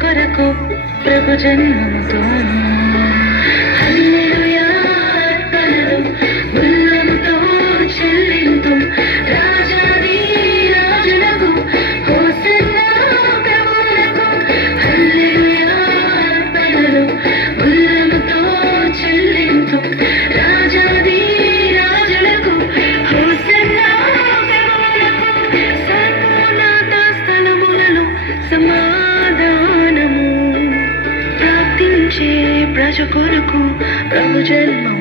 కొరకు ప్రభు జన్మముతోను. రాజు కొరకు ప్రభు జన్మ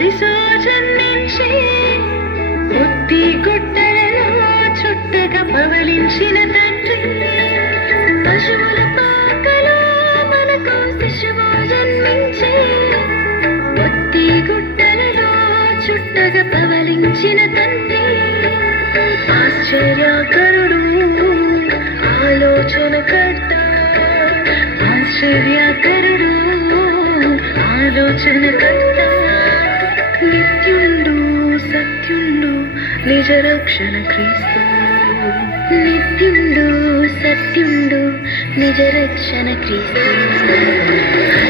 మనకు శిశువు బుద్ధి గుట్టలలో చుట్టగా పవలించిన తండ్రి. పశువుల పాకలో మనకు శిశువు జన్మించి బుద్ధి గుట్టలలో చుట్టగా పవలించిన తండ్రి. ఆశ్చర్యకరుడు ఆశ్చర్యకరుడు నిత్యుండు సత్యుండు నిజ రక్షణ క్రీస్తు. నిత్యుండు సత్యుండు నిజ రక్షణ క్రీస్తు.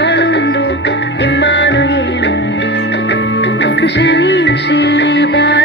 牵一吧。